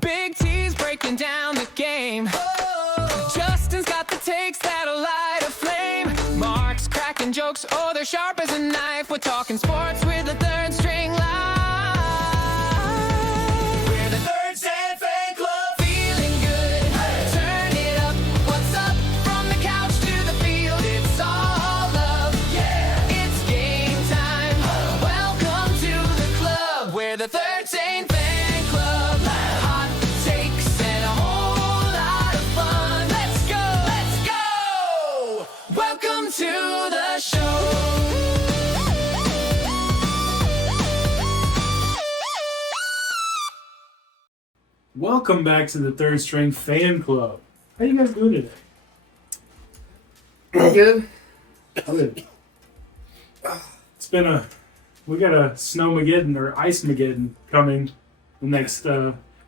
Big T's breaking down the game. Justin's got the takes that'll light a flame. Mark's cracking jokes, oh, they're sharp as a knife. We're talking sports with the third string line. We're the Third Stand Fan Club, feeling good. Turn it up, what's up? From the couch to the field, it's all love. Yeah, it's game time. Welcome to the club. We're the Third Stand Fan Club. Hot takes and a whole lot of fun. Let's go, let's go. Welcome to the show. Welcome back to the Third String Fan Club. How you guys doing today? Good. Good. It's been we got a Snowmageddon or Ice-mageddon coming the next,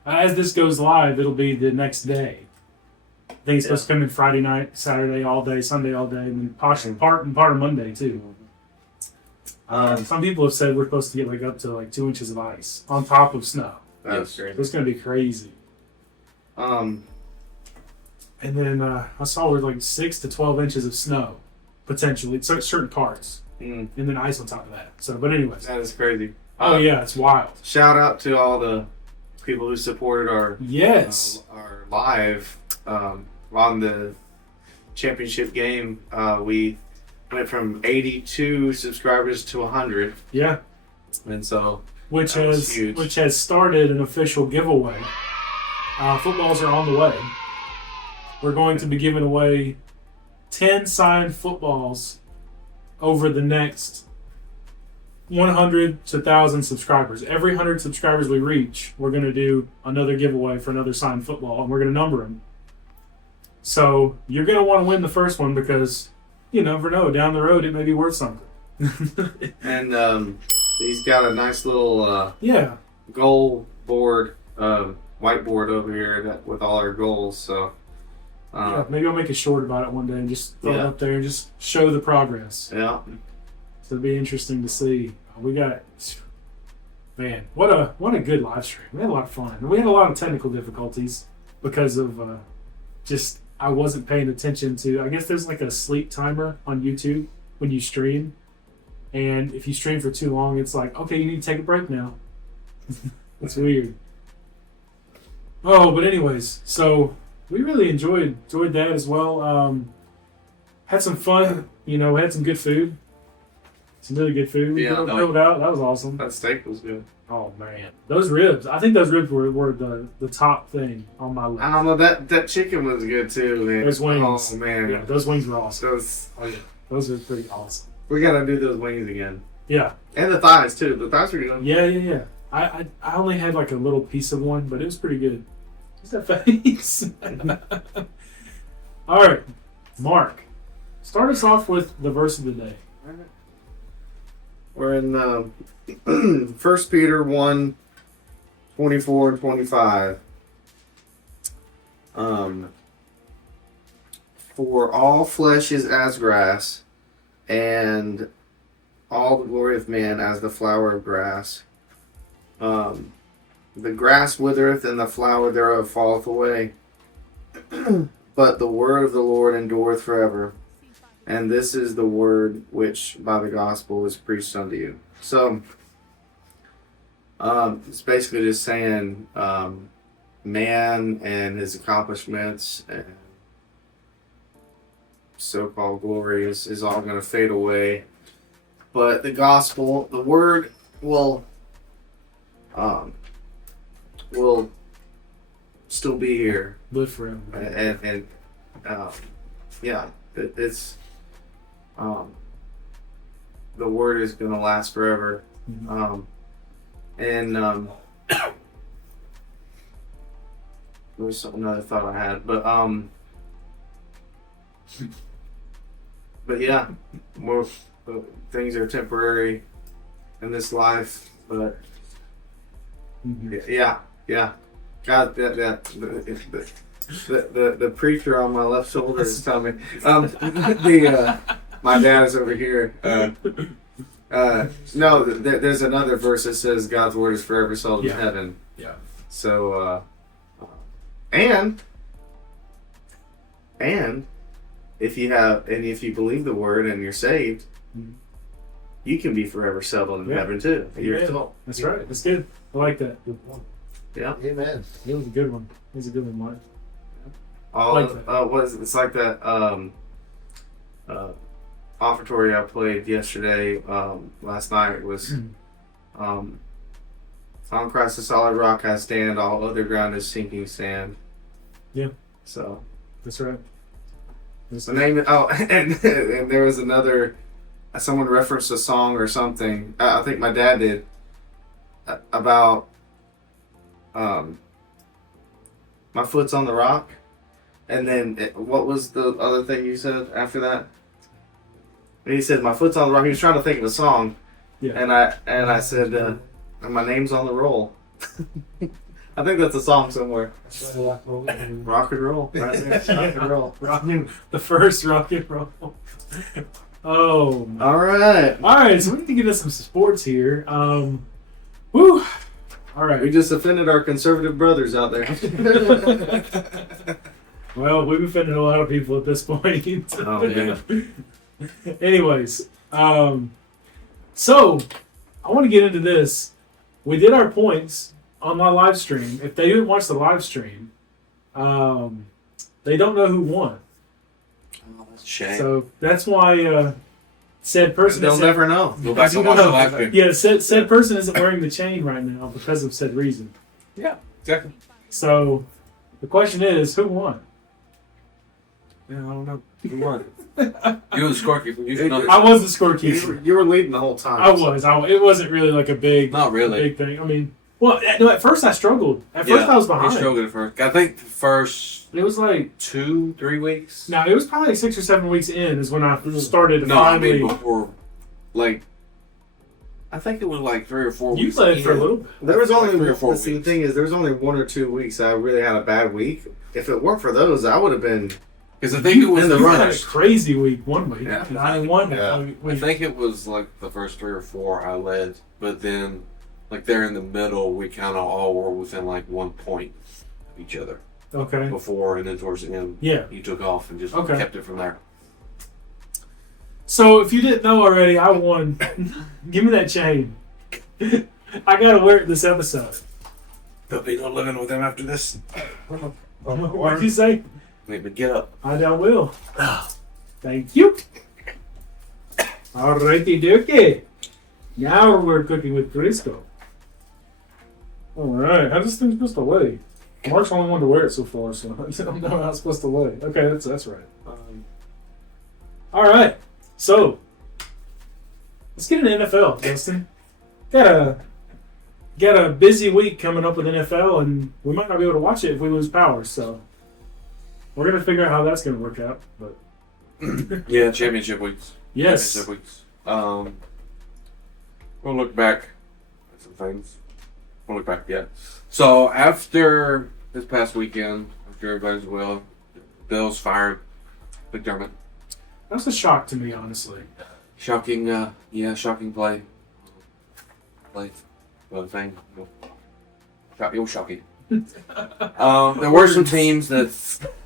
as this goes live, it'll be the next day. I think it's supposed to come in Friday night, Saturday all day, Sunday all day, and then part of Monday too. Some people have said we're supposed to get like up to like 2 inches of ice on top of snow. That's So crazy. it's going to be crazy. And then I saw we're like 6 to 12 inches of snow, potentially, so certain parts, and then ice on top of that. So, but anyways. That is crazy. Oh yeah, it's wild. Shout out to all the people who supported our our live on the championship game. We went from 82 subscribers to 100, Yeah, and so which that was huge. has started an official giveaway. Footballs are on the way. We're going to be giving away 10 signed footballs over the next 100 to 1,000 subscribers. Every 100 subscribers we reach, we're going to do another giveaway for another signed football, and we're going to number them. So you're going to want to win the first one because you never know. Down the road, it may be worth something. And he's got a nice little Yeah. goal board, whiteboard over here with all our goals. So Yeah, maybe I'll make a short about it one day and just throw it Yeah. up there and just show the progress. yeah. So it'll be interesting to see. We got, man, what a good live stream. We had a lot of fun. We had a lot of technical difficulties because of just I wasn't paying attention to. I guess there's like a sleep timer on YouTube when you stream, and if you stream for too long, it's like, okay, you need to take a break now. It's weird. Oh, but anyways, so we really enjoyed that as well. Had some fun. We had some good food. Some really good food. We Yeah, grilled out. That was awesome. That steak was good. Oh man, those ribs! I think those ribs were the top thing on my list. I don't know, that chicken was good too, man. Those wings. Oh man. Yeah, those wings were awesome. Those, Those are pretty awesome. we gotta do those wings again. Yeah, And the thighs too. The thighs were good. yeah. I only had like a little piece of one, but it was pretty good. What's that face? All right, Mark, start us off with the verse of the day. We're in 1 Peter 1, 24 and 25. For all flesh is as grass, and all the glory of man as the flower of grass. The grass withereth, and the flower thereof falleth away. But the word of the Lord endureth forever. And this is the word which by the gospel is preached unto you. So, it's basically just saying man and his accomplishments and so-called glory is all going to fade away. But the gospel, the word will still be here. Live forever. And yeah, it's the word is going to last forever. Mhm. There's another thought I had, but yeah, more things are temporary in this life, but Mhm. yeah. God, the preacher on my left shoulder is telling me. My dad is over here. No, there's another verse that says God's word is forever settled in Yeah. heaven. Yeah. So And if you believe the word and you're saved, you can be forever settled in heaven too. You're told. That's right. That's good. I like that. Yeah. Amen. It was a good one. It was a good one, Mark. It's like that offertory I played yesterday, last night was on Christ the solid rock I stand, all other ground is sinking sand. Yeah. So That's right. the name and there was another, someone referenced a song or something, I think my dad did, about my foot's on the rock. And then, what was the other thing you said after that? And he said, my foot's on the rock. He was trying to think of a song. Yeah. And I said, and my name's on the roll. I think that's a song somewhere. Rock and roll. Right there. Rock and roll. The first rock and roll. Oh. All right. All right, so we need to get into some sports here. Woo. All right. We just offended our conservative brothers out there. Well, we've offended a lot of people at this point. Oh, yeah. Anyways, so I want to get into this. We did our points on my live stream. If they didn't watch the live stream, they don't know who won. Oh, that's a shame. So that's why said person. They'll never know. Go back and watch the live stream. Yeah, said person isn't wearing the chain right now because of said reason. Yeah, exactly. So the question is, who won? Yeah, I don't know. Who won? You were the scorekeeper. You should know this. I was the scorekeeper. You were leading the whole time. I was. It wasn't really like a big, Not really. big thing. I mean, well, no. At first, I struggled. At first, I was You behind. struggled at first. I think the first It was like 2-3 weeks. it was probably like 6 or 7 weeks in is when I started to No, I finally. mean before, like, I think it was like 3 or 4 You weeks. led for a in. little bit. There was only 3 or 4 the weeks. thing is, there was only 1 or 2 weeks I really had a bad week. If it weren't for those, I would have been. Because I think it was in the the You had a first. crazy week one week. Yeah. 9-1. Yeah. I week. think it was like the first 3 or 4 I led, but then, like there in the middle, we kind of all were within like 1 point of each other Okay. before, and then towards the end, Yeah. you took off and just Okay. kept it from there. So if you didn't know already, I won. Give me that chain. I gotta wear it this episode. There'll be no living with him after this. What'd you say? Let me get up. I will. Thank you. Alrighty dokie. Now we're cooking with Crisco. Alright, how's this thing supposed to lay? Mark's the only one to wear it so far, so I don't know how it's supposed to lay. Okay, that's right. Alright, so let's get into NFL, Justin. Got a busy week coming up with NFL, and we might not be able to watch it if we lose power, so we're gonna figure out how that's gonna work out. But Yeah, championship weeks. yes, Championship weeks. We'll look back at some things. We'll look back, yeah. So after this past weekend, after everybody's will, Bills fired McDermott. that's a shock to me, honestly. Shocking, shocking play. Well, thing. It was shocking. There were some teams that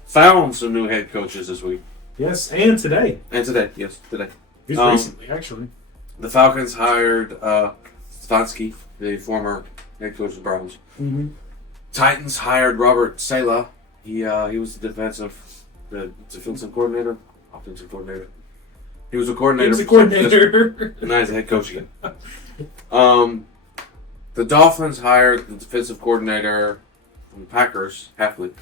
found some new head coaches this week. Yes, and today, And today, yes, today. just Um, recently, actually. The Falcons hired Stefanski, the former head coach of the Browns. Mm-hmm. Titans hired Robert Saleh. He was the defensive coordinator, offensive coordinator. He was a coordinator. He's a coordinator. And now he's a head coach again. The Dolphins hired the defensive coordinator from the Packers, Halfley.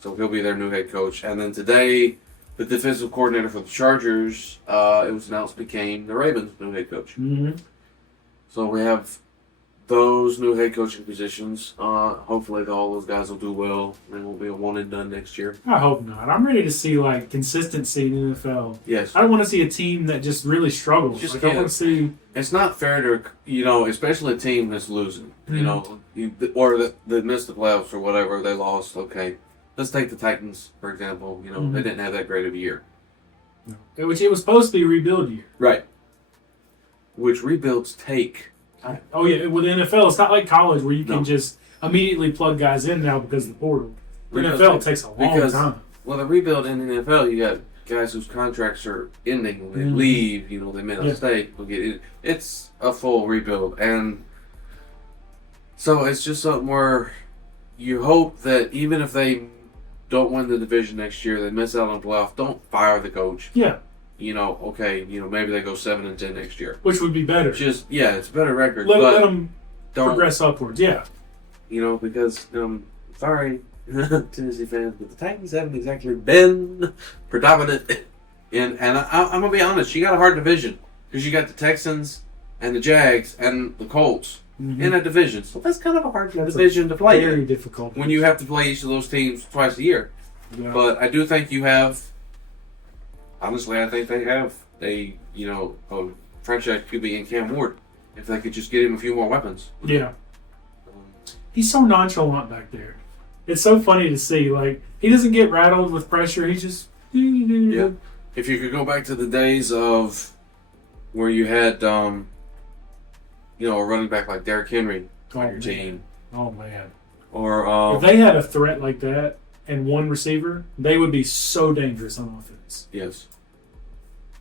So he'll be their new head coach. And then today, the defensive coordinator for the Chargers, it was announced, became the Ravens' new head coach. Mm-hmm. So we have those new head coaching positions. Hopefully all those guys will do well, and we'll be a one and done next year. I hope not. I'm ready to see like consistency in the NFL. Yes. I don't want to see a team that just really struggles. Just Like, I want can't. to see. It's not fair to, especially a team that's losing, or that missed the playoffs or whatever, they lost, okay. Let's take the Titans, for example. They didn't have that great of a year. Which it was supposed to be a rebuild year. Right. Which rebuilds take time. Oh yeah, with the NFL, it's not like college where you can No. just immediately plug guys in now because of the portal. NFL takes a long time. Well, the rebuild in the NFL, you got guys whose contracts are ending. They leave. You know, they made a mistake. It's a full rebuild, and so it's just something where you hope that even if they don't win the division next year, they miss out on playoff. Don't fire the coach. Yeah. You know, okay. You know, maybe they go 7-10 next year, Which would be better. it's a better record. Let but them progress upwards. Yeah. You know, because sorry, Tennessee fans, but the Titans haven't exactly been predominant. And I'm gonna be honest, you got a hard division because you got the Texans and the Jags and the Colts in that division. So that's kind of a hard division to play. Very difficult. When you have to play each of those teams twice a year. Yeah. But I do think you have. Honestly, I think they have a franchise QB in Cam Ward. If they could just get him a few more weapons. Yeah. He's so nonchalant back there. It's so funny to see. Like, he doesn't get rattled with pressure. He just... Yeah. If you could go back to the days of where you had, a running back like Derrick Henry on your team. Oh, man. Or... if they had a threat like that and one receiver, they would be so dangerous on offense. Yes.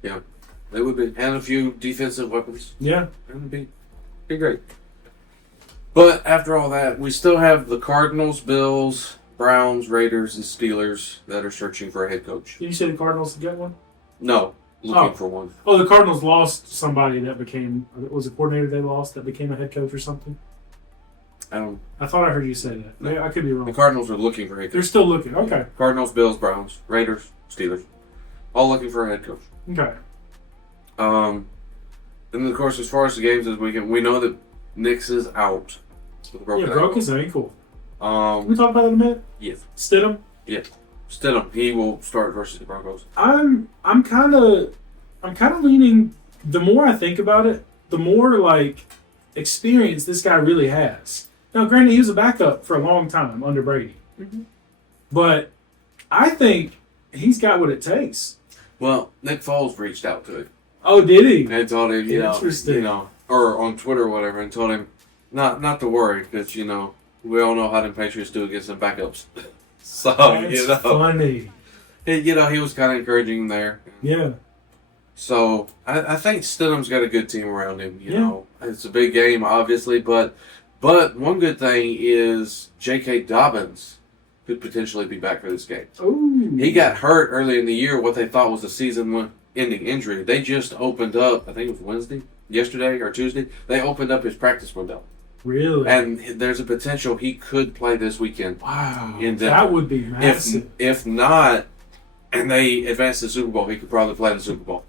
Yeah. They would be. And a few defensive weapons. Yeah. It would be great. But after all that, we still have the Cardinals, Bills, Browns, Raiders, and Steelers that are searching for a head coach. Did you say the Cardinals get one? No, looking for one. Oh, the Cardinals lost somebody that became... Was a coordinator they lost that became a head coach or something? I thought I heard you say that. No. I could be wrong. The Cardinals are looking for a head coach. They're still looking. Okay. Cardinals, Bills, Browns, Raiders, Steelers. All looking for a head coach. Okay. And of course, as far as the games this weekend, we know that Nix is out. Broke his ankle. Can we talk about that in a minute? Yes. Stidham? Yeah. Stidham. He will start versus the Broncos. I'm kind of leaning. The more I think about it, the more like experience this guy really has. Now, granted, he was a backup for a long time under Brady, but I think he's got what it takes. Well, Nick Foles reached out to him. Oh, did he? And told him, or on Twitter or whatever, and told him not to worry because we all know how the Patriots do against some backups. So That's funny. He was kind of encouraging him there. Yeah. So I think Stidham's got a good team around him. You know, it's a big game, obviously, but one good thing is J.K. Dobbins could potentially be back for this game. Ooh. He got hurt early in the year, what they thought was a season-ending injury. They just opened up, I think it was yesterday or Tuesday, they opened up his practice window. Really? And there's a potential he could play this weekend. Wow. In Denver. That would be massive. If not, and they advance to the Super Bowl, he could probably play the Super Bowl.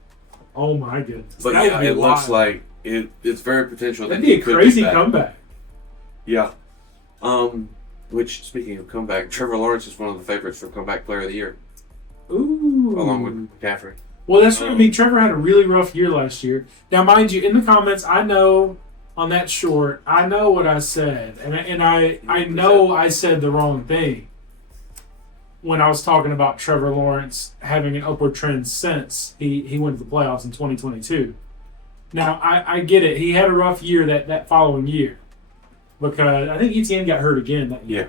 Oh my goodness. But that it looks like it's very potential that'd that be he a could crazy be back. comeback. Yeah. Which, speaking of comeback, Trevor Lawrence is one of the favorites for comeback player of the year. Ooh. Along with McCaffrey. Well, that's what I mean. Trevor had a really rough year last year. Now, mind you, in the comments, I know on that short, I know what I said. And I know I said the wrong thing when I was talking about Trevor Lawrence having an upward trend since he went to the playoffs in 2022. Now, I get it. He had a rough year that following year because I think ETN got hurt again that year. Yeah.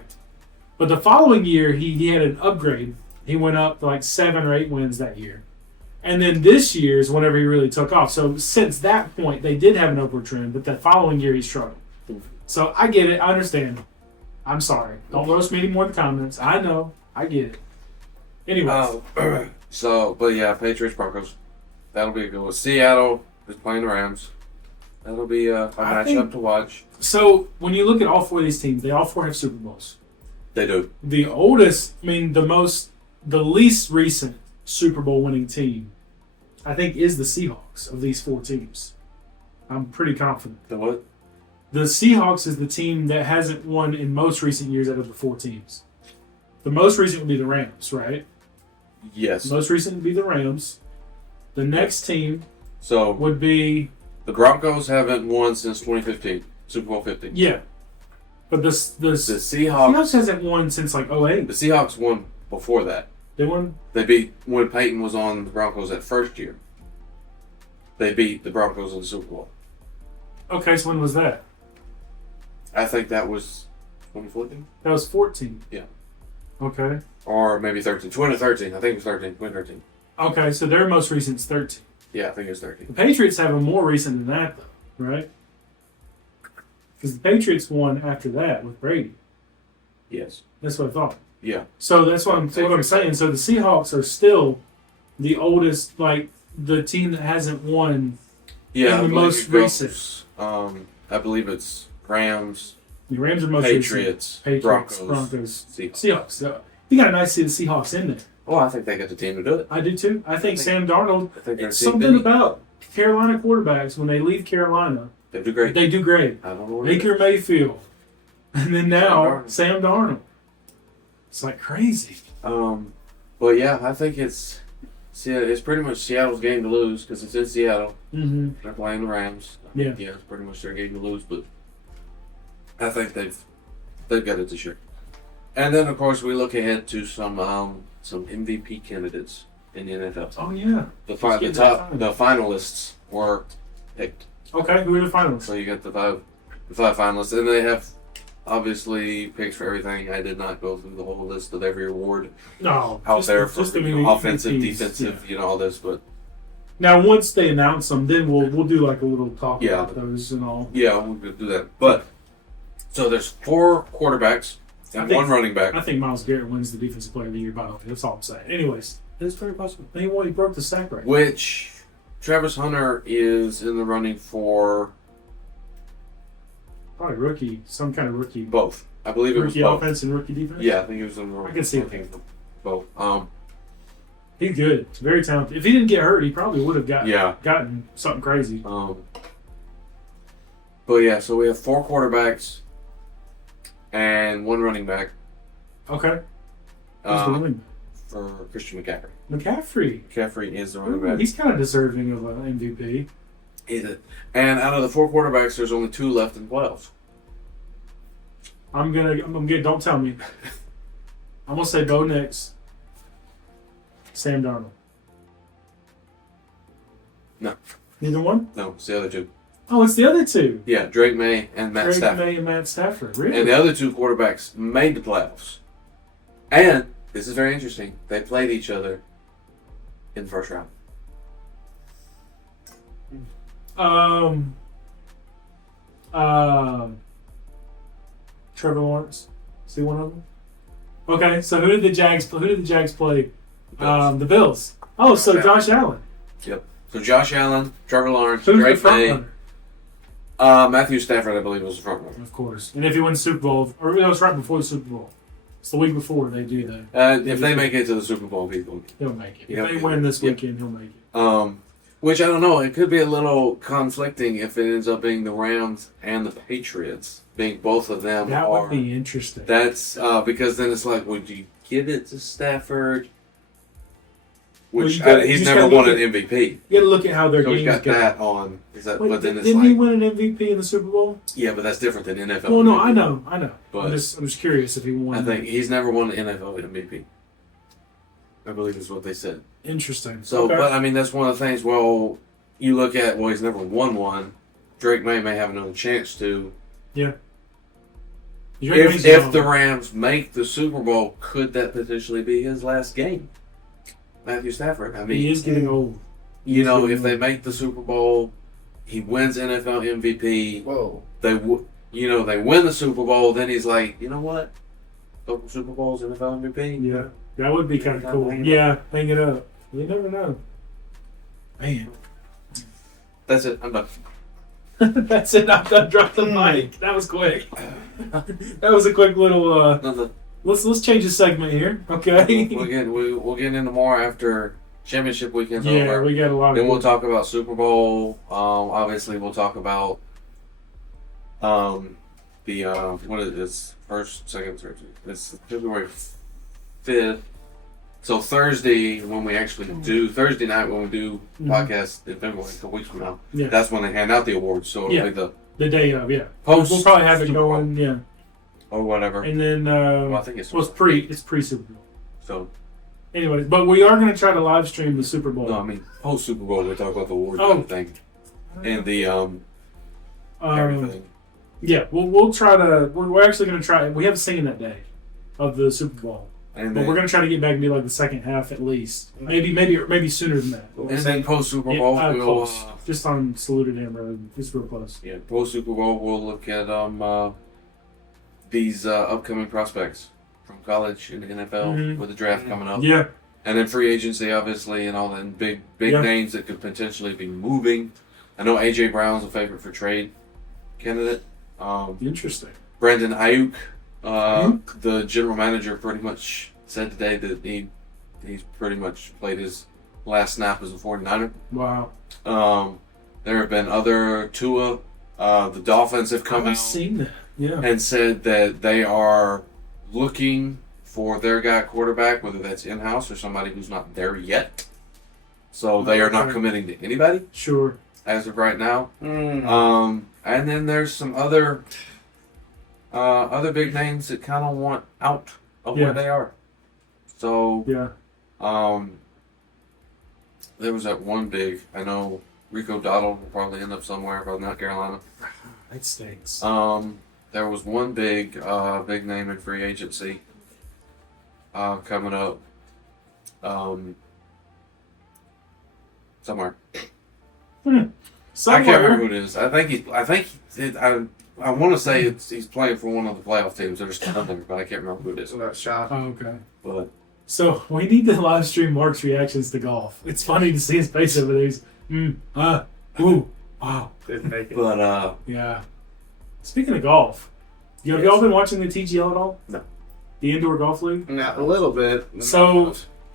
But the following year, he had an upgrade. He went up to like 7 or 8 wins that year. And then this year is whenever he really took off. So since that point, they did have an upward trend, but that following year he struggled. So I get it. I understand. I'm sorry. Don't roast me anymore in the comments. I know. I get it. Anyways. But yeah, Patriots Broncos. That'll be a good one. Seattle is playing the Rams. That'll be a matchup to watch. So when you look at all 4 of these teams, they all 4 have Super Bowls. They do. The oldest, the least recent Super Bowl winning team, I think, is the Seahawks of these 4 teams. I'm pretty confident. The what? The Seahawks is the team that hasn't won in most recent years out of the 4 teams. The most recent would be the Rams, right? Yes. The most recent would be the Rams. The next team So would be... the Broncos haven't won since 2015, Super Bowl 50. Yeah. But the Seahawks hasn't won since like 08. The Seahawks won before that. They won? They beat when Peyton was on the Broncos that first year. They beat the Broncos in the Super Bowl. Okay, so when was that? I think that was 2014. That was 14. Yeah. Okay. Or maybe 13. 2013. I think it was 13. 2013. Okay, so their most recent is 13. Yeah, I think it was 13. The Patriots have a more recent than that, though, right? Because the Patriots won after that with Brady. Yes. That's what I thought. Yeah. So that's what I'm saying. So the Seahawks are still the oldest, like the team that hasn't won. Yeah. in the most recent. I believe it's Rams, The Rams are most recent. Patriots, Broncos, Seahawks. So you got to nice to see the Seahawks in there. Oh, I think they got the team to do it. I do too. I think Sam Darnold. I think they're It's something about Carolina quarterbacks when they leave Carolina. They do great. They do great. I don't know what Baker Mayfield, and then now Sam Darnold. Sam Darnold. It's like crazy. But yeah, I think it's pretty much Seattle's game to lose because it's in Seattle. Mm-hmm. They're playing the Rams. Yeah. Yeah, it's pretty much their game to lose, but I think they've got it this year. And then of course we look ahead to some MVP candidates in the NFL. Oh yeah. The finalists were picked. Okay, who are the finalists? So you got the five finalists, and they have obviously picks for everything. I did not go through the whole list of every award No, out there for the offensive, MVPs, defensive, yeah. all this, but Now once they announce them, then we'll do like a little talk Yeah. about those and all. yeah, we're gonna do that. But so there's 4 quarterbacks I and think- 1 running back. I think Myles Garrett wins the defensive player of the year. By the way, that's all I'm saying. Anyways, It's very possible. he broke the sack record. Which Travis Hunter is in the running for Probably rookie, some kind of rookie. both. I believe it was Rookie both. offense and rookie defense. Yeah, I think it was in the I can see it. for both. He's good. He's very talented. If he didn't get hurt, he probably would have Yeah. gotten something crazy. But yeah, so we have 4 quarterbacks and 1 running back Okay. Who's the running for Christian McCaffrey. back? McCaffrey. McCaffrey is the running Ooh, back. he's kind of deserving of an MVP. And out of the 4 quarterbacks, there's only 2 left in playoffs. I'm gonna. Don't tell me. I'm gonna say Bo Nix. Sam Darnold. No. Neither one. No, it's the other 2. Oh, it's the other two. Yeah, Drake May and Matt Drake Stafford. May and Matt Stafford. Really? And the other 2 quarterbacks made the playoffs. And this is very interesting. They played each other in the first round. Trevor Lawrence. See one of them. Okay, so who did the Jags play? Bills. The Bills. Oh, so Yeah. Josh Allen. Yep. So Josh Allen, Trevor Lawrence, Who's the Drake front May, runner? Matthew Stafford, I believe, was the front runner. Of course. And if he wins the Super Bowl, or it was right before the Super Bowl. It's the week before they do that. If they make it to the Super Bowl, people. He'll make it. Yep. If they win this Yep. weekend, he'll make it. Which I don't know. It could be a little conflicting if it ends up being the Rams and the Patriots, being both of them. That are, would be interesting. That's because then it's like, would you give it to Stafford? Which Well, you he's just never gotta won look an MVP. You got to look at how their So he's games got go. that on. Is that? Wait, but then it's didn't he like, win an MVP in the Super Bowl? yeah, but that's different than NFL. Well, no, MVP. I know. But I'm just curious if he won. I think he's never won an NFL MVP. I believe is what they said. Interesting. So, Okay. but I mean, that's one of the things. Well, you look at he's never won one. Drake may have another chance to. Yeah. If the Rams make the Super Bowl, could that potentially be his last game? Matthew Stafford. I mean, he is getting old. if they make the Super Bowl, he wins NFL MVP. Whoa. They win the Super Bowl. Then he's like, you know what? Couple Super Bowls, NFL MVP. Yeah, that would be kind of cool. Yeah, hang it up. You never know. Man, That's it. I'm done. that's it. I'm done. Drop the mic. That was quick. That was a quick little. Nothing. Let's change the segment here. Okay. We'll get into more after championship weekend's Yeah, over. we got a lot. Then of we'll talk about Super Bowl. Obviously, we'll talk about the what is this? First, second, third. It's February 5th. So Thursday, when we actually do Thursday night when we do podcast in February, a couple weeks from now, Yeah. that's when they hand out the awards. So it'll Yeah. be the The day of, yeah. Post We'll probably have it Super Bowl. going, yeah. or whatever. And then Well, I think it's it's pre Super Bowl. so. Anyways, but we are going to try to live stream the Super Bowl. No, I mean post Super Bowl. We talk about the awards Oh. and everything, and the everything. Yeah, we'll try to. We're actually going to try. We have a singing that day of the Super Bowl. And But then, we're gonna try to get back and do like the second half at least. Maybe sooner than that. and then post Super Yeah, Bowl, we'll close. Just on Saluted Dam Road. It's real close. post Super Bowl we'll look at these upcoming prospects from college and the NFL Mhm. with the draft coming up. Yeah. And then free agency, obviously, and all that big Yeah. names that could potentially be moving. I know AJ Brown's a favorite for trade candidate. Interesting. Brandon Ayuk, the general manager, pretty much said today that he's pretty much played his last snap as a 49er. Wow. There have been other Tua. The Dolphins have come I've out seen that. Yeah. and said that they are looking for their guy quarterback, whether that's in-house or somebody who's not there yet. So they are not Okay. committing to anybody Sure. as of right now. Mm. And then there's some other big names that kind of want out of Yeah. where they are. So Yeah. there was that one big. I know Rico Dottle will probably end up somewhere, but not Carolina. It stinks. There was one big name in free agency coming up somewhere. I can't remember who it is. I want to say he's playing for one of the playoff teams that are still in there, but I can't remember who it is. So that shot. Oh, okay. But So we need to live stream Mark's reactions to golf. It's funny to see his face over there. He's, ooh, wow. Didn't make it. but Yeah. Speaking of golf, have y'all been watching the TGL at all? No. The Indoor Golf League? No, a little bit. So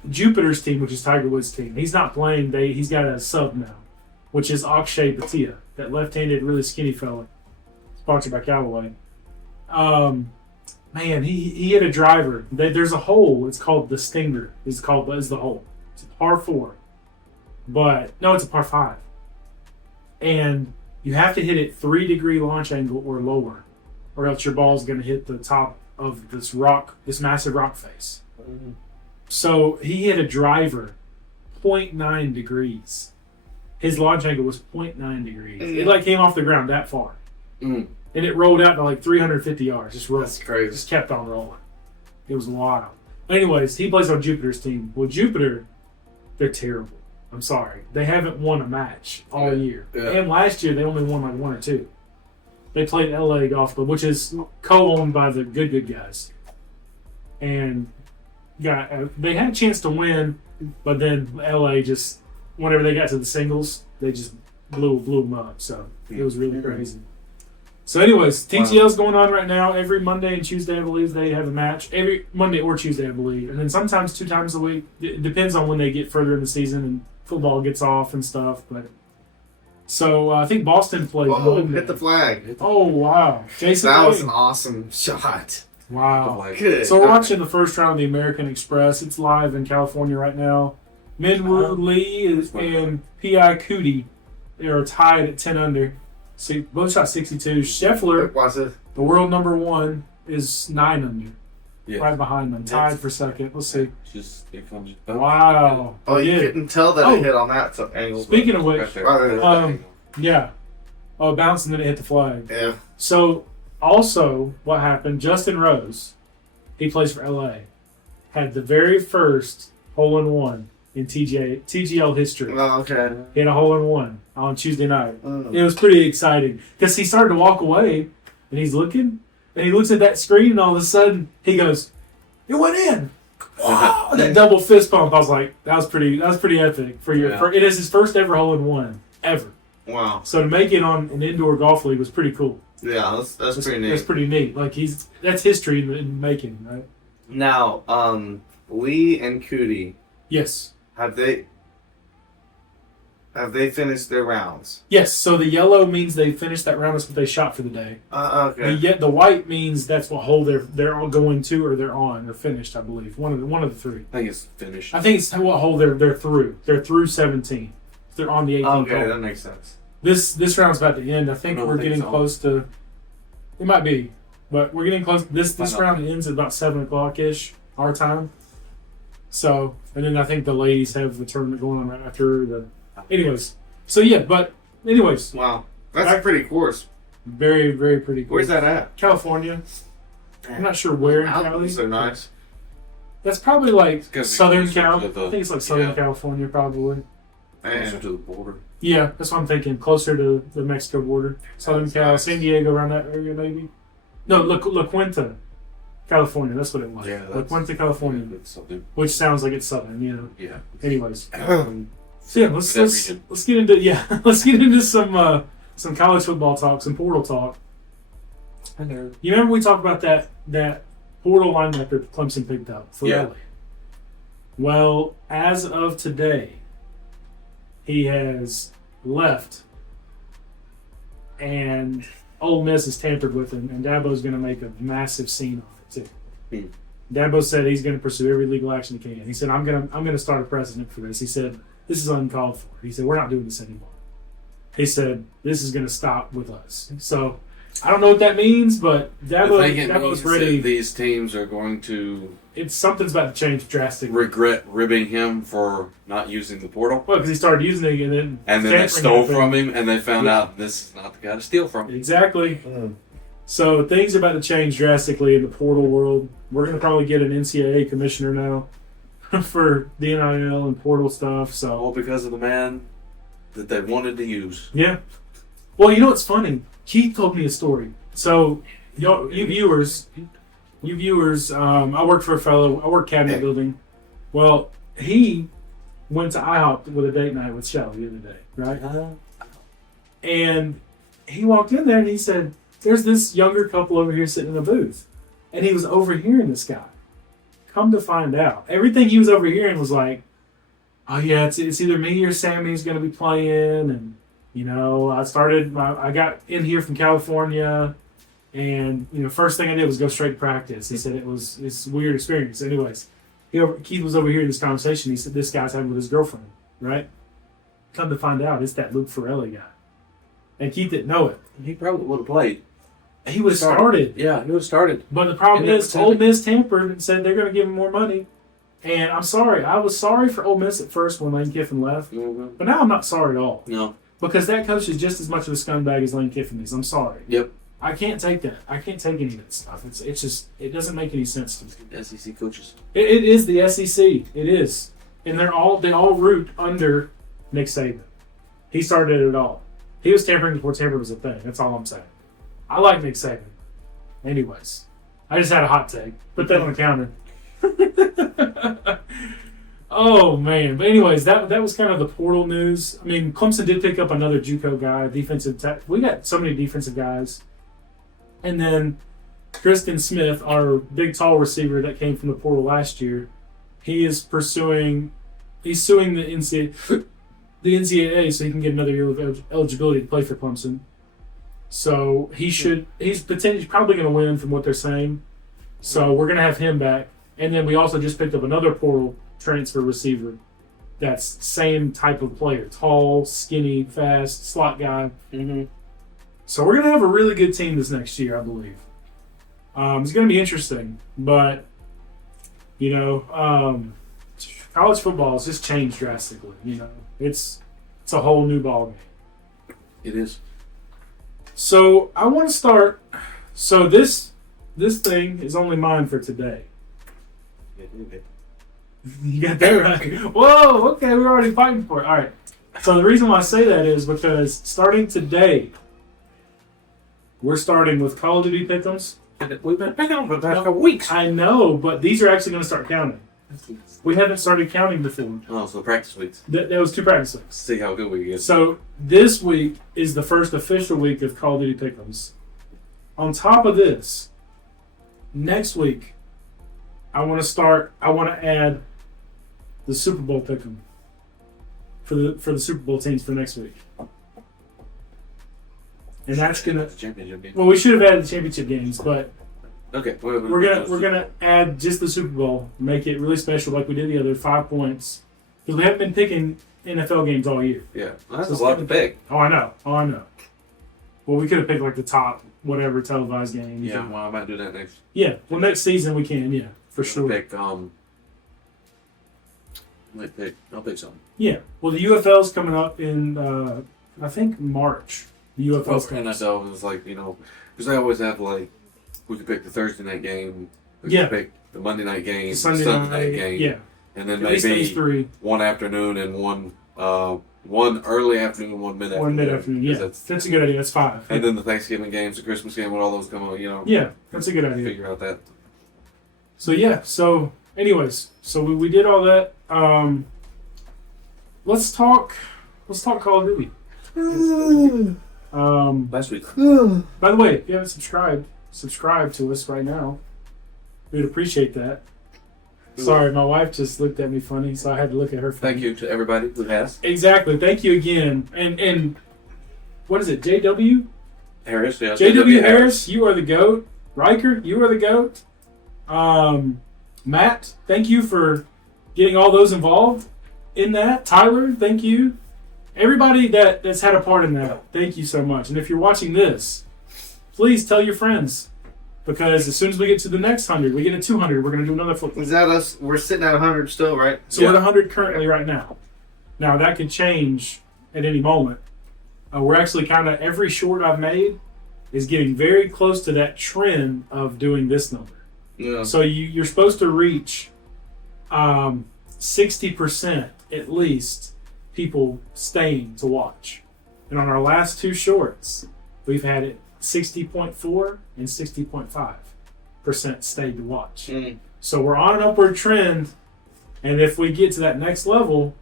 Jupiter's team, which is Tiger Woods' team, he's not playing. He's got a sub now, which is Akshay Bhatia, that left-handed, really skinny fella, sponsored by Callaway. Man, he hit a driver. There's a hole. It's called the Stinger. Is the hole. It's a par 4, but no, it's a par 5, and you have to hit it 3-degree launch angle or lower, or else your ball's going to hit the top of this massive rock face. So he hit a driver 0.9 degrees. His launch angle was 0.9 degrees. It like came off the ground that far. Mm. And it rolled out to like 350 yards. Just rolled. That's crazy. Just kept on rolling. It was wild. Anyways, he plays on Jupiter's team. Well, Jupiter, they're terrible. I'm sorry. They haven't won a match all year. Yeah. And last year, they only won like 1 or 2. They played LA Golf Club, which is co-owned by the good guys. And they had a chance to win, but then LA just, whenever they got to the singles, they just blew them up. So it was really crazy. So anyways, TTL's going on right now. Every Monday and Tuesday, I believe, they have a match. Every Monday or Tuesday, I believe. And then sometimes 2 times a week. It depends on when they get further in the season and football gets off and stuff. But so I think Boston plays Oh, Monday. hit the flag. Oh, wow. Jason That was Day. an awesome shot. Wow. Good. So we're watching the first round of the American Express. It's live in California right now. Minwoo Lee and P.I. Cootie, they are tied at 10 under. So both shot 62. Scheffler, Was it? the world number 1, is 9 under. Yeah. Right behind them. Tied for second. Let's see. Just here comes. Wow. Oh, you Yeah. couldn't tell that Oh. it hit on that angle. Speaking of which, Right there. Right there. yeah. Oh, bouncing, then it hit the flag. Yeah. So, also, what happened, Justin Rose, he plays for LA, had the very first hole-in-one in TGL history. Oh, okay. He had a hole-in-one on Tuesday night. Mm. It was pretty exciting because he started to walk away, and he's looking, and he looks at that screen, and all of a sudden, he goes, "It went in!" Wow! That double fist pump. I was like, that was pretty epic for your. Yeah. It is his first ever hole-in-one ever. Wow. So to make it on an indoor golf league was pretty cool. Yeah, that's pretty neat. That's pretty neat. Like that's history in making, right? Now, Lee and Cootie, Yes. have they finished their rounds? Yes. So the yellow means they finished that round. That's what they shot for the day. Okay. The white means that's what hole they're all going to or they're on or finished. I believe one of the 3. I think it's finished. I think it's what hole they're through. They're through 17. They're on the 18th Okay, hole. that makes sense. This round's about to end. I think I don't we're think getting so. close to. It might be, but we're getting close. This Why not? round ends at about 7:00 ish our time. So, and then I think the ladies have the tournament going on right after. Anyways, so yeah, but anyways, Wow, that's a pretty course. very pretty cool. Where's that at? California. I'm not sure where in Cali. Mountains are nice. That's probably like gotta be Southern closer Cal. to I the- think it's like Southern yeah. California, probably. Closer to the border. Yeah, that's what I'm thinking. Closer to the Mexico border. Southern That's Cal, nice. San Diego, around that area, maybe. No, La Quinta, California. That's what it was. Yeah, La that's- Quinta, California, That's something. which sounds like it's Southern, you know. Yeah. Anyways, Um, so yeah, let's That region. let's get into let's get into some college football talk, some portal talk. Hello. You remember we talked about that portal linebacker Clemson picked up for Yeah. LA? Well, as of today, he has left, and Ole Miss has tampered with him, and Dabo's going to make a massive scene on it too. Dabo said he's going to pursue every legal action he can. He said, "I'm gonna start a precedent for this." He said, "This is uncalled for." He said, "We're not doing this anymore." He said, "This is going to stop with us." So I don't know what that means, but I think it Dabo's means ready. that these teams are going to It's something's about to change drastically. regret ribbing him for not using the portal. Well, because he started using it and then And then they tampering stole happened. from him, and they found Yeah. out this is not the guy to steal from. Exactly. Mm. So things are about to change drastically in the portal world. We're going to probably get an NCAA commissioner now for the NIL and portal stuff. So All because of the man that they wanted to use. yeah. Well, you know what's funny? Keith told me a story. So you viewers, I work for a fellow. I work cabinet building. Well, he went to IHOP with a date night with Shelley the other day, right? And he walked in there and he said, "There's this younger couple over here sitting in a booth," and he was overhearing this guy. Come to find out, everything he was overhearing was like, "Oh yeah, it's either me or Sammy's going to be playing," and you know, I got in here from California, and you know, first thing I did was go straight to practice. He said it's a weird experience. Anyways, Keith was overhearing this conversation. He said this guy's having with his girlfriend, right? Come to find out, it's that Luke Ferrelli guy, and Keith didn't know it. He probably would have played. He would have started. Yeah, he would have started. But the problem And is, that Ole was Miss tampered and said they're going to give him more money. And I'm sorry. I was sorry for Ole Miss at first when Lane Kiffin left. Mm-hmm. But now I'm not sorry at all. No. Because that coach is just as much of a scumbag as Lane Kiffin is. I'm sorry. Yep. I can't take that. I can't take any of that stuff. It's just, it doesn't make any sense to me. SEC coaches. It is the SEC. It is. And they all root under Nick Saban. He started it all. He was tampering before tampering was a thing. That's all I'm saying. I like Nick Saban. Anyways, I just had a hot take. Put that on the counter. Oh man! But anyways, that was kind of the portal news. I mean, Clemson did pick up another JUCO guy, we got so many defensive guys, and then Kristen Smith, our big tall receiver that came from the portal last year, he's suing the NCAA so he can get another year of eligibility to play for Clemson. So he's probably going to win from what they're saying. So we're going to have him back. And then we also just picked up another portal transfer receiver that's same type of player. Tall, skinny, fast, slot guy. Mm-hmm. So we're going to have a really good team this next year, I believe. It's going to be interesting. But, you know, college football has just changed drastically. You know, it's a whole new ballgame. It is. So I want to start. So this thing is only mine for today. You got that right. Whoa, okay, we're already fighting for it. All right. So the reason why I say that is because starting today, we're starting with Call of Duty Pick'ems. We've been picking on for the past couple weeks. I know, but these are actually going to start counting. We haven't started counting before. Oh, so practice weeks. That was 2 practice weeks. See how good we get. So this week is the first official week of Call of Duty Pick'ems. On top of this, next week, I want to add the Super Bowl Pick'em for the Super Bowl teams for next week. And that's gonna. The championship game. Well, we should have added the championship games, but Okay. we're gonna add just the Super Bowl, make it really special, like we did the other 5 points, because we haven't been picking NFL games all year. Yeah, that's a lot to pick. Oh, I know. Well, we could have picked like the top whatever televised games. Yeah, well, I might do that next. Yeah. Well, next season we can. Yeah, for sure. I'll pick something. Yeah. Well, the UFL's coming up in I think March. The UFL's coming. NFL is like, because I always have like we could pick the Thursday night game. We Yeah. could pick the Monday night game, Sunday Sunday night game, Yeah. and then At least those maybe three. one afternoon and one early afternoon, one mid afternoon. One mid-afternoon. Yeah. That's a good idea. That's 5. And then the Thanksgiving games, the Christmas game, when all those come on, Yeah, that's a good idea. figure out that. So yeah, so anyways, so we did all that. Let's talk Call of Duty. Last week. By the way, if you haven't subscribe to us right now. We'd appreciate that. Sorry, my wife just looked at me funny, so I had to look at her funny. Thank you to everybody who has. Exactly. Thank you again. And what is it? JW? Harris, yeah. JW Harris, you are the GOAT. Riker, you are the GOAT. Matt, thank you for getting all those involved in that. Tyler, thank you. Everybody that's had a part in that, thank you so much. And if you're watching this, please tell your friends. Because as soon as we get to the next 100, we get to 200, we're going to do another flip. Is that us? We're sitting at 100 still, right? So we're at 100 currently right now. Now, that could change at any moment. We're actually kind of, every short I've made is getting very close to that trend of doing this number. Yeah. So you're supposed to reach 60% at least people staying to watch. And on our last 2 shorts, we've had it 60.4 and 60.5% stayed to watch. Mm. So we're on an upward trend, and if we get to that next level,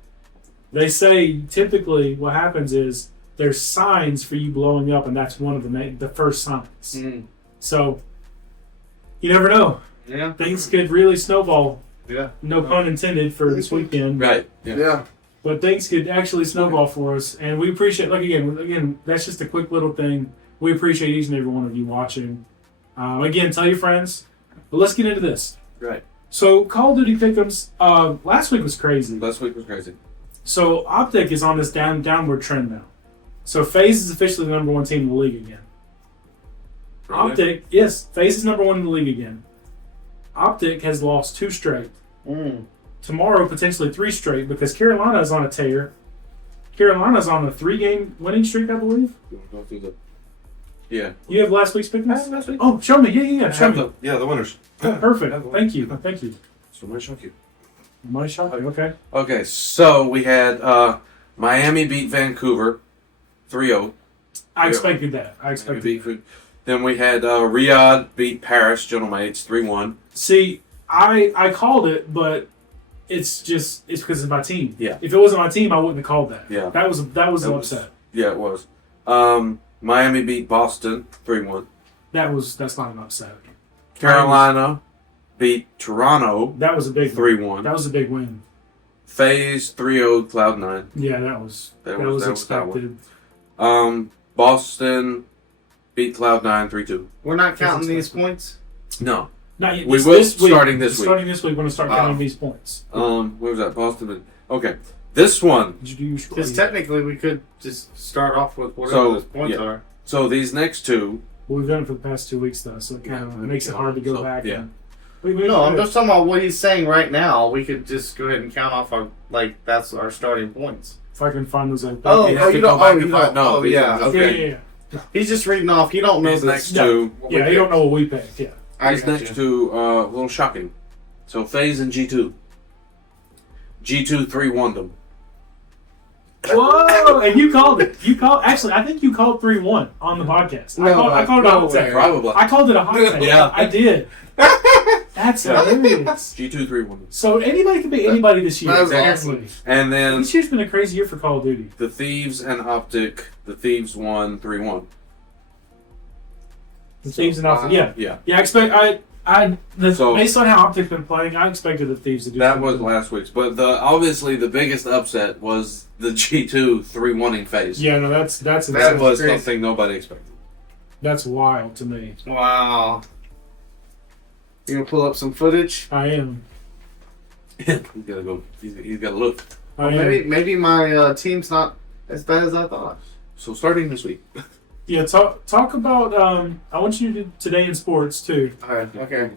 they say typically what happens is there's signs for you blowing up, and that's one of the first signs. Mm. So you never know. Yeah. Things could really snowball. Yeah. No pun intended for this weekend. Right. Yeah. Yeah. But things could actually snowball for us, and we appreciate. Like again, that's just a quick little thing. We appreciate each and every one of you watching. Again, tell your friends. But let's get into this. Right. So Call of Duty Pick'ems. Last week was crazy. Last week was crazy. So Optic is on this downward trend now. So FaZe is officially the number 1 team in the league again. Really? Optic, yes, FaZe is number 1 in the league again. Optic has lost 2 straight. Mm. Tomorrow, potentially 3 straight, because Carolina is on a tear. Carolina's on a 3-game winning streak, I believe. You want to go through the... Yeah. You have last week's Pick'ems? Last week. Oh, show me. Yeah. Show me. The winners. Perfect. Thank you. So I'm going to shock you. My shot. Okay. Okay, so we had Miami beat Vancouver 3-0. I expected that. Then we had Riyadh beat Paris, General Mates, 3-1. See, I called it, but it's because it's my team. Yeah. If it wasn't my team, I wouldn't have called that. Yeah. That was an upset. Yeah, it was. Miami beat Boston, 3-1. That's not an upset. Carolina beat Toronto, That was a big 3-1. That was a big win. FaZe 3-0 Cloud9. Yeah, that was That was that expected. Boston beat Cloud9 3-2. We're not counting these points? No. Not yet. We This will week. starting this week. Starting this week, we're going to start counting these points. What was that? Boston. Okay. This one. Did you do your Because score? technically we could just start off with whatever So, those points yeah. are. So these next two. Well, we've done it for the past 2 weeks, though, so it kind of Yeah, makes it hard to go so, back. yeah. No, I'm just talking about what he's saying right now. We could just go ahead and count off our, that's our starting points. If I can find those. Like, Oh, You oh, have to you go don't- back oh, and you find- don't- no, oh, these yeah, are- okay. Yeah. He's just reading off. He don't know These this. next two. Yeah, you don't know what we picked. Yeah. These next two, a little shocking. So FaZe and G2. G2 3-1 them. Whoa! And you called it. Actually, I think you called 3-1 on the podcast. I called it a hot take. Probably. I called it a hot take. Yeah. I did. That's hilarious. G2 3-1 them. So anybody can be anybody this year. That's Exactly. And then This year's been a crazy year for Call of Duty. the Thieves and Optic. The Thieves won 3-1. The Thieves and Optic. Yeah. Yeah. Yeah, I expect So- based on how Optic's been playing, I expected the Thieves to do That something. was last week's. But obviously the biggest upset was the G2 3-1ing FaZe. Yeah, no, that's That insane. was crazy. something nobody expected. That's wild to me. Wow. You gonna pull up some footage? I am. He's gotta go. He's gotta look. I am. Maybe my team's not as bad as I thought. So starting this week. Yeah, talk about. I want you to do today in sports too. Alright, okay.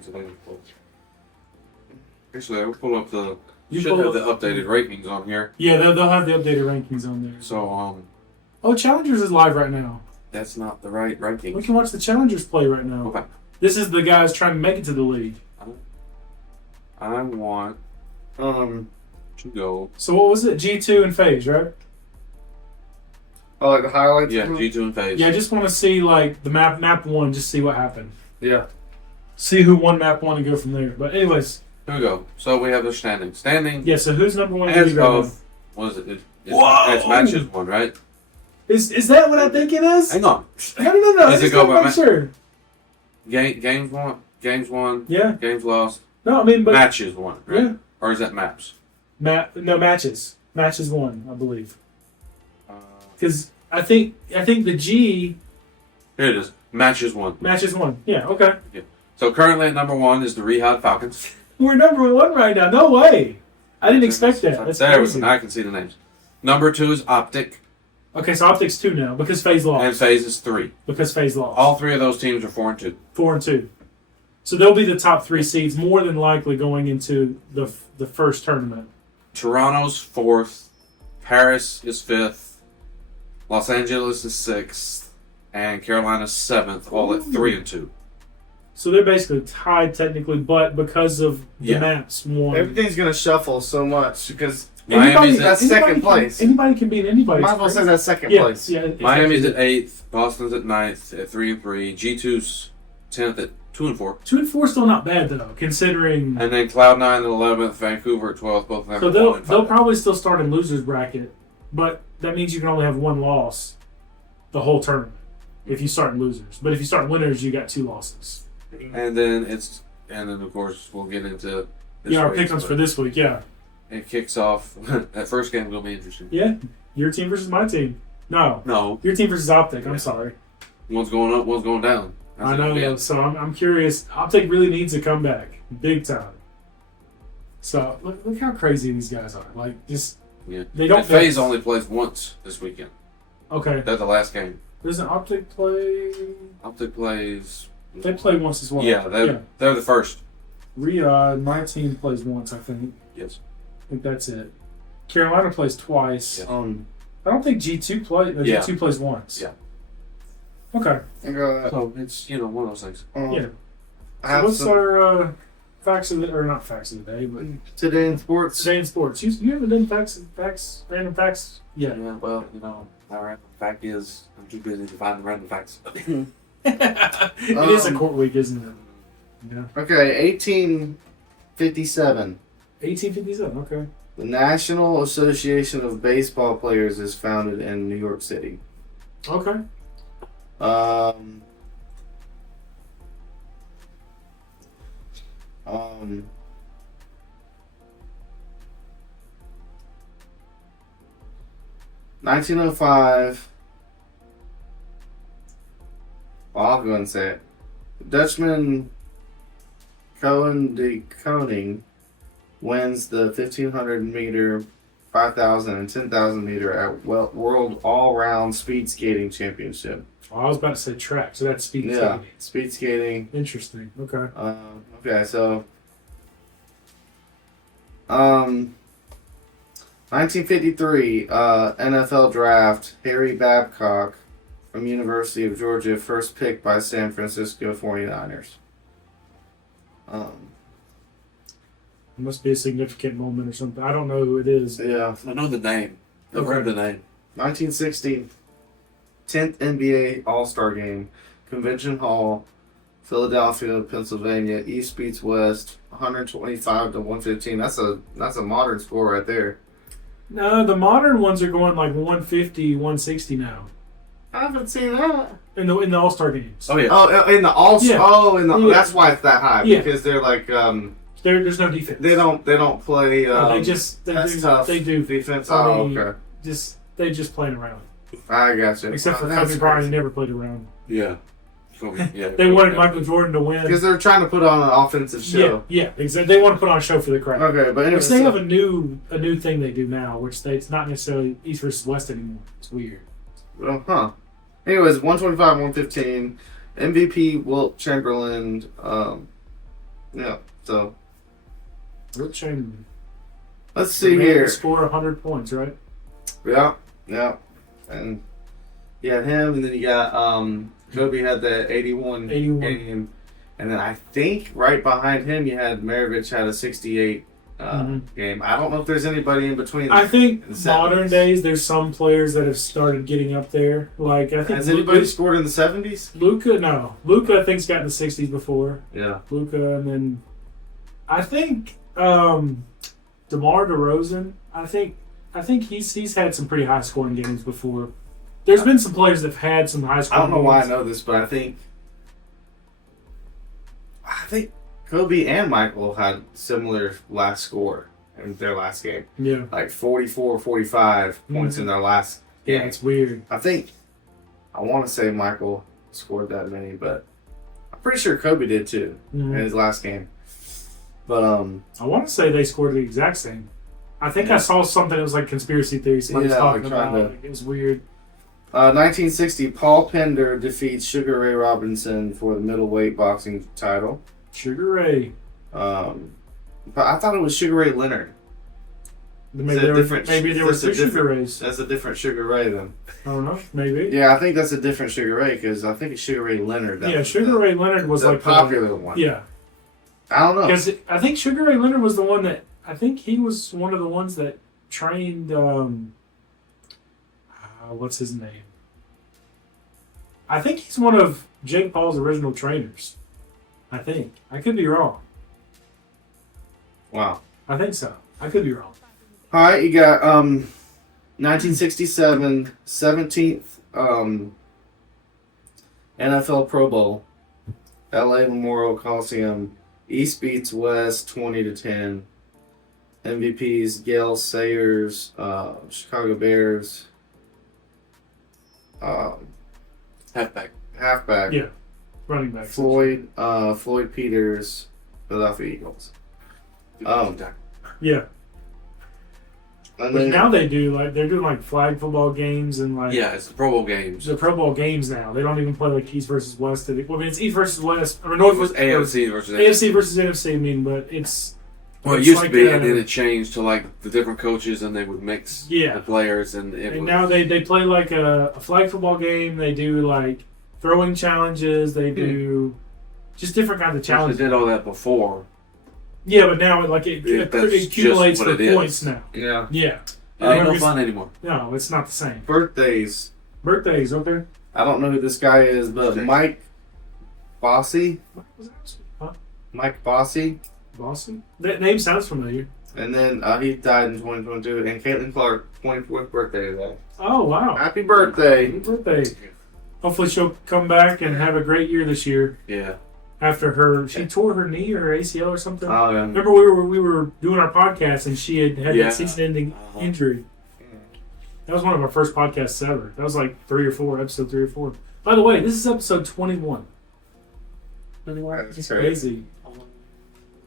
Actually, I'll pull up the. You Should pull have the updated rankings on here. Yeah, they'll have the updated rankings on there. So Oh, Challengers is live right now. that's not the right ranking. We can watch the Challengers play right now. Okay. This is the guys trying to make it to the league. I want to go. So what was it? G2 and Phase, right? Oh, like the highlights? Yeah, G2 and Phase. Yeah, I just want to see like the map one, just see what happened. Yeah. See who won map one and go from there. But anyways, Here we go. So we have the standing. Standing yeah. So who's number one? in the as league right now? of what is it? Whoa! It's matches one, right? Is that what I think it is? Hang on. No. Does I it just go want to by make sure. Games won. Yeah. Games lost. No, I mean, but Matches won, right? yeah. Or is that maps? No matches. Matches won, I believe. Uh, Because I think the G Here it is. Matches won. matches won. Yeah. Okay. So currently at number one is the Rehab Falcons. We're number one right now. No way. I didn't expect that. That's There we go. crazy. Now I can see the names. Number two is Optic, Okay, so Optics 2 now because Phase and lost. Phase is 3. Because Phase lost. All three of those teams are 4-2. 4 and 2. So they'll be the top 3 seeds more than likely going into the first tournament. Toronto's 4th, Paris is 5th, Los Angeles is 6th, and Carolina's 7th, all at 3 and 2. So they're basically tied technically, but because of the Yeah. maps won. Everything's going to shuffle so much because Miami's at that's second place. Anybody can beat anybody. might as well say that's second yeah, place. Yeah, it's Miami's actually- at 8th, Boston's at 9th at 3 and 3, G2's 10th at 2 and 4, 2 and 4 is still not bad though, considering. and then Cloud9 at 11th, Vancouver at 12th, both of them So at 1 they'll and 5. they'll probably still start in losers bracket, but that means you can only have 1 loss the whole tournament if you start in losers. But if you start in winners, you got 2 losses. And then of course we'll get into this Yeah, our week's, pick'ems but for this week. Yeah, it kicks off. That first game will be interesting. yeah. Your team versus my team. No, No, your team versus Optic. I'm sorry. one's going up, one's going down. That's I it know, gonna be. though, so I'm curious. Optic really needs a comeback, big time. So look how crazy these guys are. Like, just Yeah. they don't. And FaZe only plays once this weekend. Okay, That's the last game. doesn't Optic play? Optic plays. They play once as well. Yeah, they're the first. Riyadh, my team plays once. I think. Yes. I think that's it. Carolina plays twice. Yeah. I don't think G2 play. No, Yeah. G2 plays once. Yeah. Okay. So it's one of those things. Yeah. I So have what's some, our facts of the or not facts of the day, but today in sports. today in sports. You haven't done random facts yet. Yeah. Well, our random fact is I'm too busy to find the random facts. It is a court week, isn't it? Yeah. Okay, 1857. 1857. Okay. The National Association of Baseball Players is founded in New York City. Okay. Um, 1905. Well, I'll go and say it. Dutchman Cohen de Koning wins the 1500 meter, 5000 and 10,000 meter at World All-Round Speed Skating Championship. Well, I was about to say track, so that's speed Yeah, skating. speed skating. Interesting. Okay. Okay, so 1953 NFL draft. Harry Babcock from University of Georgia, first pick by San Francisco 49ers. It must be a significant moment or something. I don't know who it is. Yeah. I know the name. I've heard the name. 1960, 10th NBA All-Star Game, Convention Hall, Philadelphia, Pennsylvania. East beats West, 125 to 115. That's a modern score right there. No, the modern ones are going like 150, 160 now I haven't seen that. in the All-Star games. Oh yeah. Oh, in the All-Star. Yeah. Oh, in the. Yeah. That's why it's that high Yeah. because they're like There's no defense. they don't play. No, they that's do, tough. They do defense. I Oh, mean, okay. they just playing around. I gotcha. Except for Kobe Bryant, he never played around. Yeah. Yeah. They wanted Michael Jordan to win. Because they're trying to put on an offensive show. Yeah, exactly. They want to put on a show for the crowd. Okay, but anyway, Which they have a new thing they do now, which it's not necessarily East versus West anymore. It's weird. Anyways, 125, 115. MVP Wilt Chamberlain. Yeah. So Wilt Chamberlain. let's The see man here. to score 100 points, right? Yeah. And you got him, and then you got Kobe had that 81 81. game, And then I think right behind him, you had Maravich had a 68 game. I don't know if there's anybody in between. I think in the modern 70s. days, there's some players that have started getting up there. Like I think Has anybody scored in the 70s? Luka, no. Luka, I think's got in the 60s before. Yeah. Luka, and then I think DeMar DeRozan. I think he's had some pretty high scoring games before. There's been some players that've had some high I scoring. don't know why I games. know this, but I think Kobe and Michael had similar last score in their last game. Yeah, Like 44 45 points in their last yeah, game. it's weird. I want to say Michael scored that many, but I'm pretty sure Kobe did too in his last game. But I want to say they scored the exact same. I think I saw something that was like conspiracy theory. Somebody was Yeah, talking like trying about to- it. It was weird. 1960, Paul Pender defeats Sugar Ray Robinson for the middleweight boxing title. Sugar Ray. But I thought it was Sugar Ray Leonard. Maybe Is it there were different- maybe there were that's a two Sugar different- Rays. That's a different Sugar Ray then. I don't know. Maybe. Yeah, I think that's a different Sugar Ray because I think it's Sugar Ray Leonard. Yeah, Sugar Ray Leonard was the like popular one. Yeah, I don't know. because I think Sugar Ray Leonard was the one that I think he was one of the ones that trained. What's his name? I think he's one of Jake Paul's original trainers. I think I could be wrong. Wow. I think so. I could be wrong. All right, you got 1967, 17th NFL Pro Bowl, LA Memorial Coliseum. East beats West 20-10. MVPs Gale Sayers, Chicago Bears, Halfback. halfback Yeah, running back. Floyd Peters, Philadelphia Eagles. Yeah, And but then now they're doing like flag football games and like Yeah, it's the Pro Bowl games. the Pro Bowl games now. They don't even play like East versus West. Well, I mean, it's East versus West or It North was AFC versus AFC versus NFC. I mean, but it's Well, it it's used like, to be, and then it changed to like the different coaches, and they would mix Yeah. the players, and it and was, now they play like a flag football game. They do like throwing challenges. They do just different kinds of they challenges. did all that before. Yeah, but now like it That's accumulates just for what it is. points now. yeah, Yeah, It ain't no Whoever's- fun anymore. No, it's not the same. birthdays. Birthdays, okay. I don't know who this guy is, but Mike Bossy. What was that? Huh? Mike Bossy. Boston? That name sounds familiar. And then he died in 2022. And Caitlin Clark, 24th birthday today. Oh wow! Happy birthday. Happy birthday. Hopefully she'll come back and have a great year this year. Yeah. After she tore her knee or her ACL or something. Oh, yeah. Remember we were doing our podcast and she had Yeah. that season-ending injury. That was one of our first podcasts ever. That was like episode 3 or 4. By the way, this is episode 21. 21? That's It's crazy. crazy.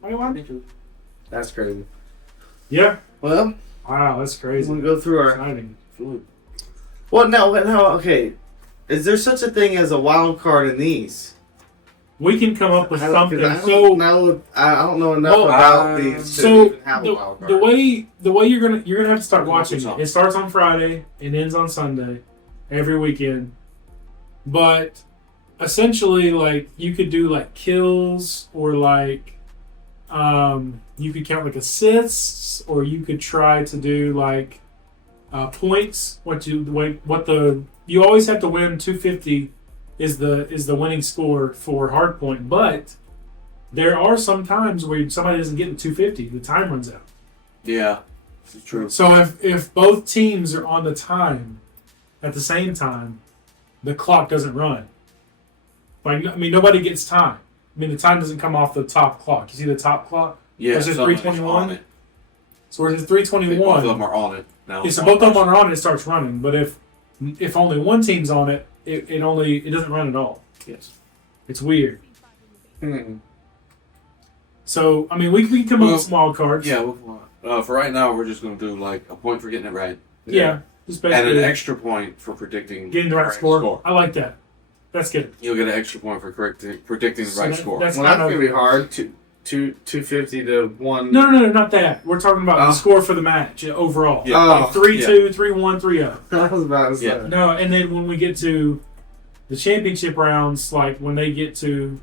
21? That's crazy. Yeah. Well, Wow, that's we're crazy. going to go through our... Exciting. Well, now, okay. Is there such a thing as a wild card in these? We can come up with something. I So don't know enough Well, about these to So even have a wild card. the way you're gonna have to start watching What's up? it. It starts on Friday and ends on Sunday, every weekend. But essentially, like you could do like kills or like you could count like assists, or you could try to do like points. You always have to win 250 is the winning score for hard point, but there are some times where somebody doesn't get the 250, the time runs out. Yeah. It's true. So if both teams are on the time at the same time, the clock doesn't run. Like, I mean, nobody gets time. I mean, the time doesn't come off the top clock. You see the top clock? Yeah. Is it somebody's 3:21? on it. So where it's Both of 3:21, them are on it now. if both of them are on it, it starts running. But if only one team's on it, it doesn't run at all. Yes. It's weird. Hmm. So I mean, we can come up with some wild cards. Yeah. For right now, we're just going to do like a point for getting it right, Yeah. Just and basically an extra point for predicting getting the right score. I like that. That's good. You'll get an extra point for predicting the So right that- score. that's- Well, that's going to be hard. 250 to 1. No, not that. We're talking about the score for the match overall. Yeah. Like Oh, 3-2, 3-1, 3-0. I was about to say. Yeah. No, and then when we get to the championship rounds, like when they get to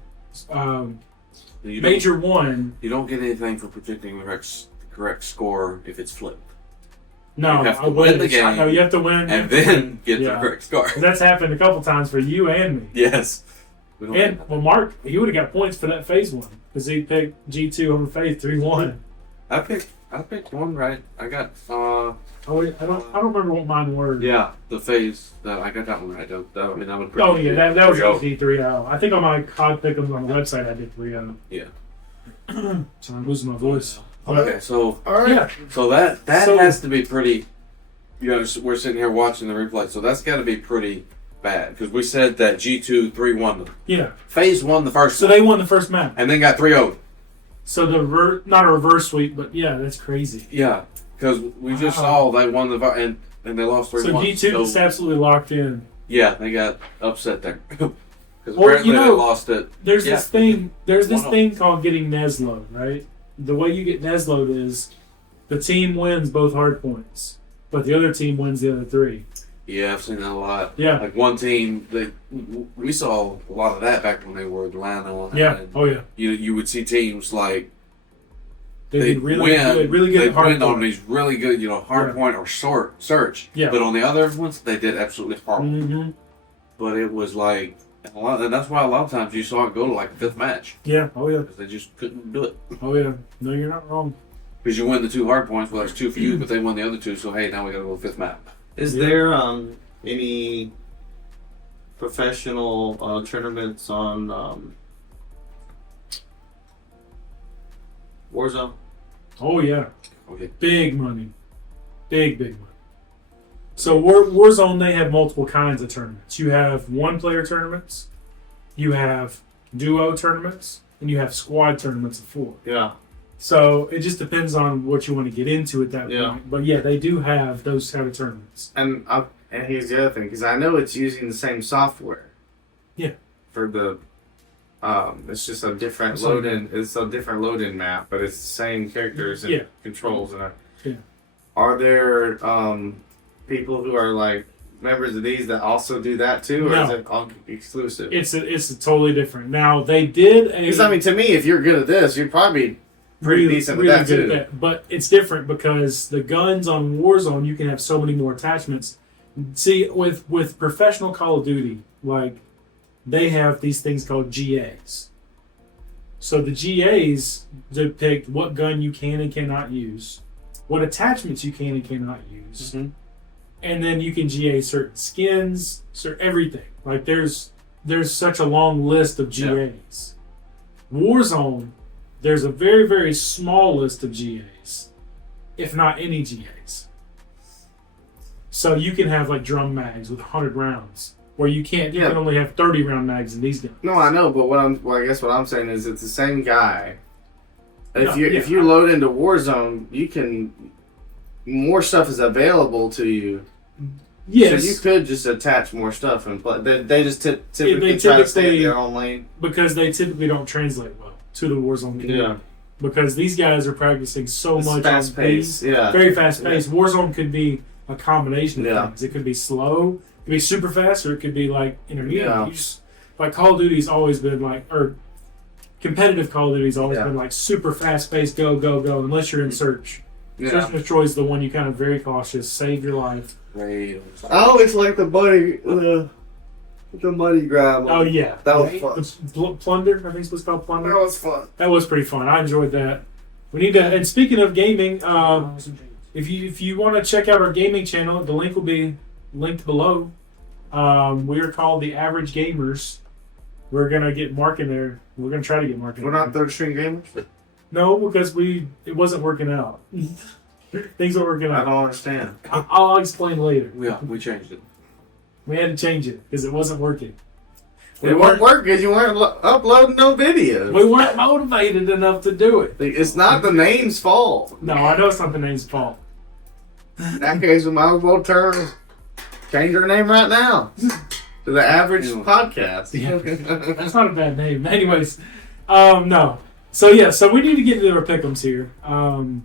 You don't- Major one. You don't get anything for predicting the correct score if it's flipped. No, You have to I win the I game know you have to win. and then get Yeah. the correct score. That's happened a couple times for you and me. Yes. We don't And get well, Mark, he would have got points for that phase one because he picked G2 over phase 3-1. that. I picked one right. I got Oh, wait, I don't remember what mine were. yeah, the phase that I got that one right. I mean, that would Oh yeah, that was 3-0. easy 3-0. I think on my COD pick'ems on the website I did 3-0. Yeah. So I'm losing my voice. Okay, so All right. Yeah. so that So- has to be pretty. We're sitting here watching the replay, so that's got to be pretty bad because we said that G2 3-1. Yeah. Phase won the first So one, they won the first map. and then got 3-0. So not a reverse sweep, but yeah, that's crazy. Yeah, because we just saw they won and they lost 3-1. So G2 just absolutely locked in. Yeah, they got upset there. Because Well, apparently you know, they lost it. There's Yeah. this thing. There's this 1-0. thing called getting Neslo'd, right? The way you get Neslo'd is the team wins both hard points, but the other team wins the other three. Yeah, I've seen that a lot. Yeah. Like one team, we saw a lot of that back when they were Atlanta. Yeah. And Oh yeah. you would see teams like They they did really win, good. Really they good hard win on point. these really good, hard Yeah. point or search. Yeah. But on the other ones, they did absolutely horrible. Mm-hmm. But it was like, and that's why a lot of times you saw it go to like the fifth match Yeah. Oh yeah. because they just couldn't do it. Oh yeah. No, you're not wrong. Because you win the 2 hard points, well, there's 2 for you, but they won the other 2, so hey, now we got to go to the fifth map. Is Yeah. there any professional tournaments on Warzone? Oh yeah. Okay. Big money. Big money. So Warzone, they have multiple kinds of tournaments. You have one-player tournaments, you have duo tournaments, and you have squad tournaments of 4. Yeah. So it just depends on what you want to get into at that Yeah. point. But yeah, they do have those kind of tournaments. And here's the other thing, because I know it's using the same software. Yeah. For the, it's just a different So- load-in. It's a different load-in map, but it's the same characters and Yeah. controls and. Yeah. Are there people who are like members of these that also do that too, or is No. it all exclusive? It's a totally different. Now they did a Because I mean, to me, if you're good at this, you're probably pretty decent with that good too. at that. But it's different because the guns on Warzone, you can have so many more attachments. See, with professional Call of Duty, like they have these things called GAs. So the GAs depict what gun you can and cannot use, what attachments you can and cannot use, Mhm. and then you can GA certain skins, everything. Like there's such a long list of GAs. Warzone, there's a very, very small list of GAs, if not any GAs. So you can have like drum mags with 100 rounds, where you can't. You Yeah. can only have 30 round mags in these guns. No, I know, but I guess what I'm saying is it's the same guy. If Yeah, if yeah. you load into Warzone, you can more stuff is available to you. Yes, So you could just attach more stuff and play. They just typically they try to stay typically- in their own lane. because they typically don't translate well to the Warzone community. Yeah. Because these guys are practicing so It's much fast on paced. Yeah. very fast paced. Warzone could be a combination of Yeah. things. It could be slow, it could be super fast, or it could be like intermediate. Yeah. You just, like Call of Duty's always been like, or competitive Call of Duty's always Yeah. been like super fast paced, go, unless you're in search. Search Yeah. and destroy is the one you kind of very cautious, save your life. Raid. I always like the money grab. Oh yeah, That was The fun. Plunder, I think it's what's called Plunder. That was fun. That was pretty fun. I enjoyed that. We need to. And speaking of gaming, if you want to check out our gaming channel, the link will be linked below. We are called the Average Gamers. We're gonna get Mark in there. We're gonna try to get Mark in. We're there. not third string gamers. No, because it wasn't working out. Things weren't working I out. don't understand. I'll explain later. We changed it. We had to change it because it wasn't working. It won't work because you weren't uploading no videos. We weren't motivated enough to do it. It's not the name's fault. No, I know it's not the name's fault. In that case, we might as well change our name right now to the Average Yeah. Podcast. Yeah. That's not a bad name. Anyways, no. So yeah, so we need to get into our pick'ems here. I'm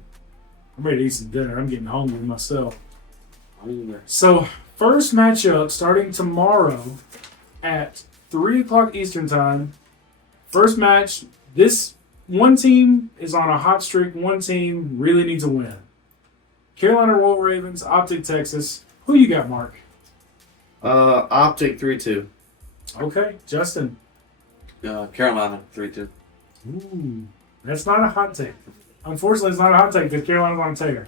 ready to eat some dinner. I'm getting hungry myself. So first matchup starting tomorrow at 3 o'clock Eastern time. First match. This one team is on a hot streak. One team really needs a win. Carolina Royal Ravens, Optic Texas. Who you got, Mark? Optic 3-2. Okay, Justin. Carolina 3-2. Ooh, that's not a hot take. Unfortunately, it's not a hot take because Carolina's on a tear.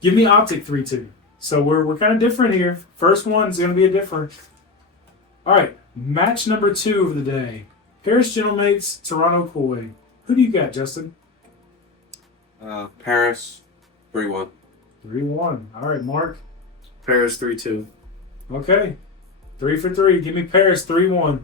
Give me Optic 3-2. So we're kind of different here. First one's going to be a different. All right, match number 2 of the day. Paris Gentlemates, Toronto Koi. Who do you got, Justin? Paris 3-1. 3-1. All right, Mark. Paris 3-2. Okay. 3 for 3. Give me Paris 3-1.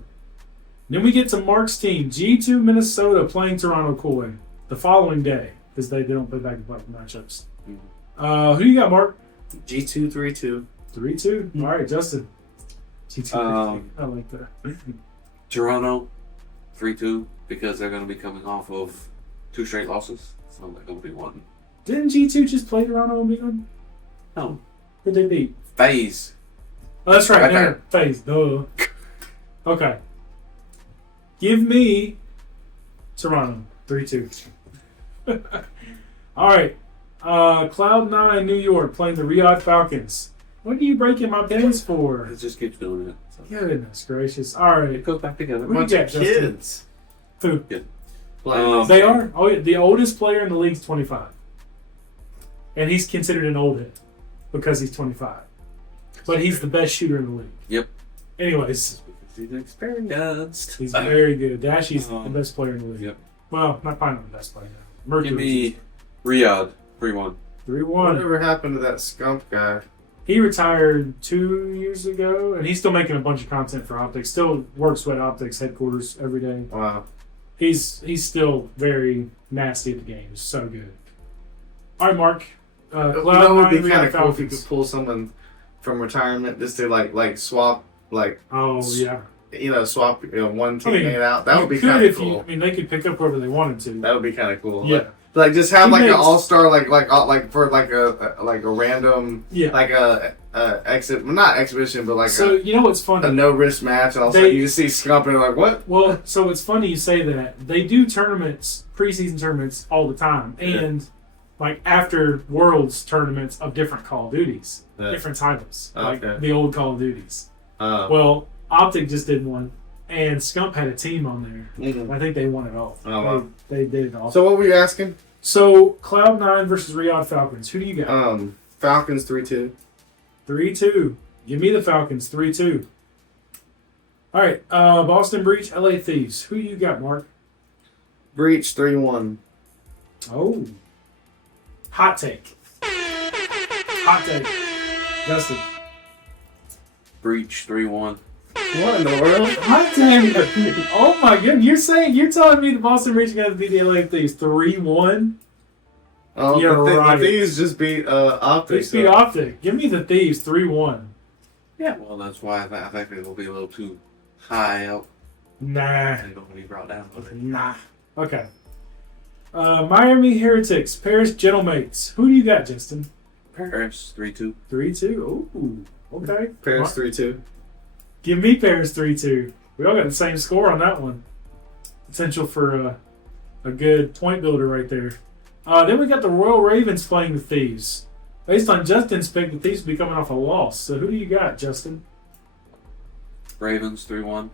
Then we get to Mark's team, G2 Minnesota playing Toronto Koi the following day because they don't play back-to-back matchups. Who do you got, Mark? G2 3-2. 3-2. All right, Justin. G2. I like that. Toronto 3-2 because they're going to be coming off of 2 straight losses. So they're going to be one. Didn't G2 just play Toronto and beat them? No. Who'd they beat? FaZe. Oh, that's right. Right No, there. FaZe. Duh. Okay. Give me Toronto. 3-2. All right. Cloud9 New York playing the Riyadh Falcons. What are you breaking my pins for? It just keeps doing it. So. Goodness gracious. All right. It goes back together. Who you Bunch got, of Justin? kids. Who? They are? Oh, yeah. The oldest player in the league is 25. And he's considered an old head because he's 25. But he's the best shooter in the league. Yep. Anyways, He's experienced. he's very good. Dashy's the Um, best player in the league. Yep. Well, not finally the best player. Mercury. Give me Riyadh 3-1. 3-1. Whatever happened to that skunk guy? He retired 2 years ago, and he's still making a bunch of content for Optics. Still works with Optics headquarters every day. Wow. He's still very nasty at the game. He's so good. All right, Mark. You know, it would be Cloud9, kind of cool if you Falcons. could pull someone from retirement just to like swap, like, Oh yeah. swap one team I mean, out. That you would be could kind if of cool. I mean, they could pick up whoever they wanted to. That would be kind of cool. Yeah. Like just have He like an makes- all-star like for like a random Yeah. like a not exhibition but like So you know what's a funny? no risk match and all of a They- sudden you just see Scump and you're like what? Well, so it's funny you say that. They do tournaments, preseason tournaments, all the time, and like after Worlds tournaments of different Call of Duties, Yeah. different titles, like Okay. the old Call of Duties. Well, Optic just did one, and Scump had a team on there. Mhm. I think they won it all. Oh, wow. They did it all. So what were you asking? So Cloud9 versus Riyadh Falcons. Who do you got? Falcons 3-2. 3-2. Give me the Falcons. 3-2. All right. Boston Breach, LA Thieves. Who you got, Mark? Breach 3-1. Oh. Hot take. Hot take. Justin. Breach 3-1. What in the world? Hot take. Oh my goodness. You're telling me the Boston Breach are going to beat the LA Thieves 3-1? Oh, You're the right. Thieves just beat Optic. Thieves beat Optic. Give me the Thieves 3-1. Yeah. Well, that's why I think it'll be a little too high up. Nah. They're going to be brought down. Nah. Okay. Miami Heretics, Paris Gentlemates. Who do you got, Justin? Paris 3-2. 3-2. Ooh. Okay. Paris 3-2. Give me Paris 3-2. We all got the same score on that one. Potential for a good point builder right there. Then we got the Royal Ravens playing the Thieves. Based on Justin's pick, the Thieves will be coming off a loss. So who do you got, Justin? Ravens 3-1.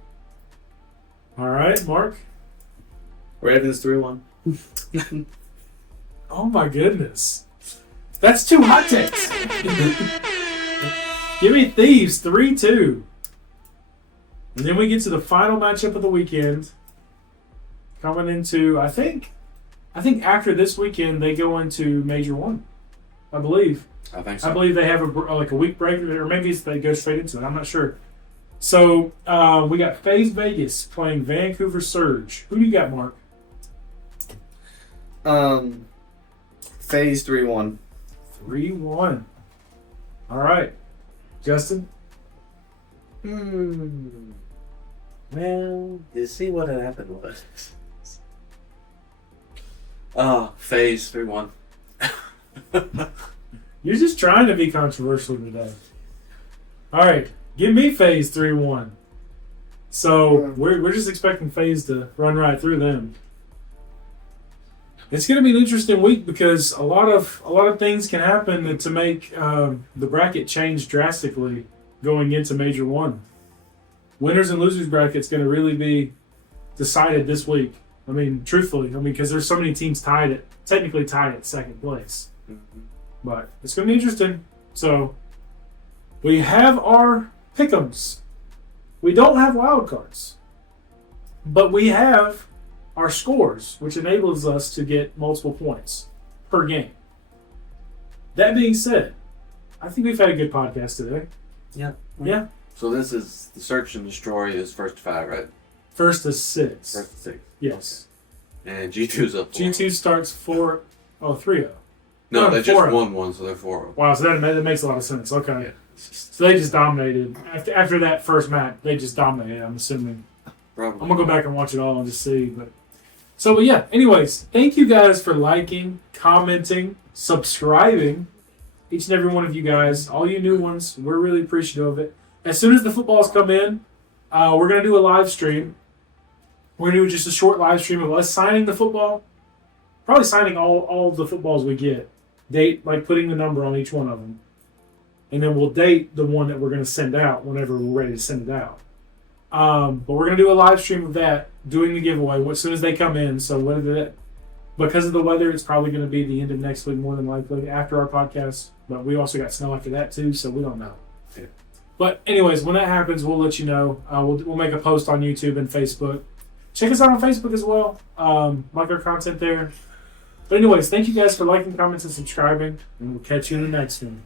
All right, Mark. Ravens 3-1. Oh my goodness. That's 2 hot takes. Give me Thieves 3-2. And then we get to the final matchup of the weekend. Coming into, I think after this weekend they go into Major 1. I believe. I think so. I believe they have a week break, or maybe they go straight into it. I'm not sure. So we got FaZe Vegas playing Vancouver Surge. Who do you got, Mark? FaZe 3-1. 3-1. All right, Justin. Well, you see what had happened was. FaZe 3-1. You're just trying to be controversial today. All right, give me FaZe 3-1. So we're just expecting FaZe to run right through them. It's going to be an interesting week because a lot of things can happen to make the bracket change drastically going into Major 1. Winners and losers bracket's going to really be decided this week. I mean, truthfully, because there's so many teams technically tied at second place. But it's going to be interesting. So we have our pick'ems. We don't have wild cards, but we have our scores, which enables us to get multiple points per game. That being said, I think we've had a good podcast today. Yeah. Yeah. So this is the search and destroy is first to 5, right? First to 6. First to 6. Yes. And G2's up 4. G2 starts 3-0. No, Oh, they just 4-0. won one, so they're 4. Wow, so that makes a lot of sense. Okay. Yeah. It's just, So they just dominated. After that first match, they just dominated, I'm assuming. probably. I'm going to go back and watch it all and just see. But yeah, anyways, thank you guys for liking, commenting, subscribing. Each and every one of you guys, all you new ones, we're really appreciative of it. As soon as the footballs come in, we're going to do a live stream. We're going to do just a short live stream of us signing the football. Probably signing all the footballs we get. Date, like putting the number on each one of them. And then we'll date the one that we're going to send out whenever we're ready to send it out. But we're going to do a live stream of that, doing the giveaway as soon as they come in. So because of the weather, it's probably going to be the end of next week, more than likely, after our podcast. But we also got snow after that, too, so we don't know. Yeah. But anyways, when that happens, we'll let you know. We'll make a post on YouTube and Facebook. Check us out on Facebook as well. Like our content there. But anyways, thank you guys for liking, comments, and subscribing. And we'll catch you in the next one.